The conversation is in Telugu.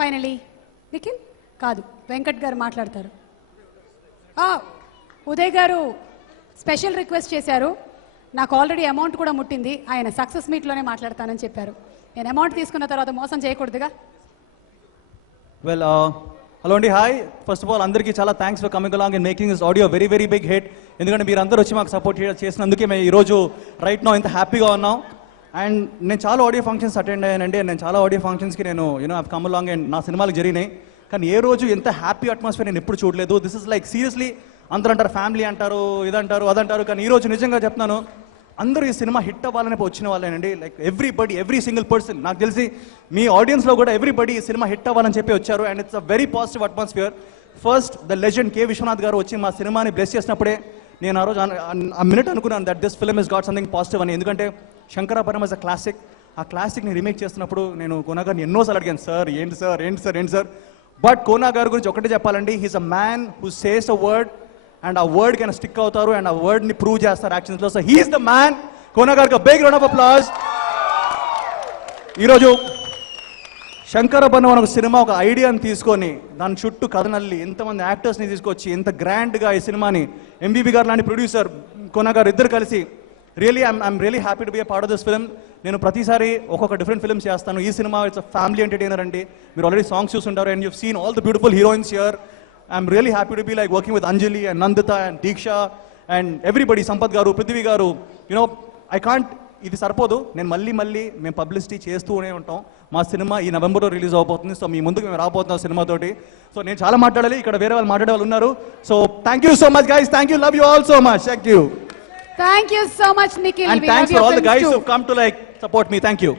ఫైనలీ నిఖిల్ కాదు వెంకట్ గారు మాట్లాడతారు. ఉదయ్ గారు స్పెషల్ రిక్వెస్ట్ చేశారు. నాకు ఆల్రెడీ అమౌంట్ కూడా ముట్టింది. ఆయన సక్సెస్ మీట్లోనే మాట్లాడతానని చెప్పారు. నేను అమౌంట్ తీసుకున్న తర్వాత మోసం చేయకూడదుగా. వెల్ హలో అండి, హాయ్. ఫస్ట్ ఆఫ్ ఆల్ అందరికీ చాలా thanks for coming along and making this audio very very big hit. ఎందుకంటే మీరు అందరూ వచ్చి మాకు సపోర్ట్ చేసినందుకే మేము ఈరోజు రైట్ నౌ ఇంత హ్యాపీగా ఉన్నాం. అండ్ నేను చాలా ఆడియో ఫంక్షన్స్ అటెండ్ అయ్యానండి. నేను చాలా ఆడియో ఫంక్షన్స్కి నేను ఐవ్ కమ్ అలాంగ్ అండ్ నా సినిమాలు జరిగినాయి. కానీ ఏ రోజు ఎంత హ్యాపీ అట్మాస్ఫియర్ నేను ఎప్పుడు చూడలేదు. దిస్ ఇస్ లైక్ సీరియస్లీ అందరూ అంటారు ఫ్యామిలీ అంటారు, ఇదంటారు, అదంటారు. కానీ ఈరోజు నిజంగా చెప్తున్నాను, అందరూ ఈ సినిమా హిట్ అవ్వాలని వచ్చిన వాళ్ళేనండి. లైక్ ఎవ్రీ సింగిల్ పర్సన్, నాకు తెలిసి మీ ఆడియన్స్లో కూడా ఎవ్రీబడి ఈ సినిమా హిట్ అవ్వాలని చెప్పి వచ్చారు. And it's a very positive atmosphere. First the legend K Viswanath గారు వచ్చి మా సినిమాని బ్లెస్ చేసినప్పుడే నేను ఆ రోజు ఆ మినిట్ అనుకున్నాను that this film is got something positive అని. ఎందుకంటే శంకరాభరణం ఇస్ అ క్లాసిక్. ఆ క్లాసిక్ని రీమేక్ చేస్తున్నప్పుడు నేను కోనా గారిని ఎన్నోసార్లు అడిగాను, సార్ ఏంటి సార్. బట్ కోనా గారి గురించి ఒకటే చెప్పాలండి, he's a man who says a word and ఆ వర్డ్ కైనా స్టిక్ అవుతారు అండ్ ఆ వర్డ్ని ప్రూవ్ చేస్తారు యాక్షన్స్లో. So he's the man. Kona గారికి బిగ్ రౌండ్ ఆఫ్ అప్లాజ్. ఈరోజు శంకరాభరణం అనే ఒక సినిమా ఒక ఐడియాని తీసుకొని దాని చుట్టూ కథనల్లి ఎంతమంది యాక్టర్స్ని తీసుకొచ్చి ఎంత గ్రాండ్గా ఈ సినిమాని ఎంబీబీ గారు లాంటి ప్రొడ్యూసర్ కోనా గారు ఇద్దరు కలిసి really I'm really happy to be a part of this film. నేను ప్రతిసారి ఒక్కొక్క డిఫరెంట్ ఫిల్మ్స్ చేస్తాను. ఈ cinema it's a family entertainer అండి. మీరు ఆల్రెడీ సాంగ్స్ చూస్తుంటారు and you seen all the beautiful heroines here. I'm really happy to be like working with Anjali and Nanditha and Deeksha and everybody, Sampath garu, Prithvi గారు. ఐ కాంట్, ఇది సరిపోదు. నేను మళ్ళీ మేము పబ్లిసిటీ చేస్తూనే ఉంటాం. మా సినిమా ఈ నవంబర్లో రిలీజ్ అవబోతుంది. సో మీ ముందుకు మేము రాబోతున్నాం సినిమాతోటి. సో నేను చాలా మాట్లాడాలి, ఇక్కడ వేరే వాళ్ళు మాట్లాడే వాళ్ళు ఉన్నారు. So thank you so much guys. Thank you, love you all so much. Thank you so much Nikhil. And thanks for all the guys who come to like support me. Thank you.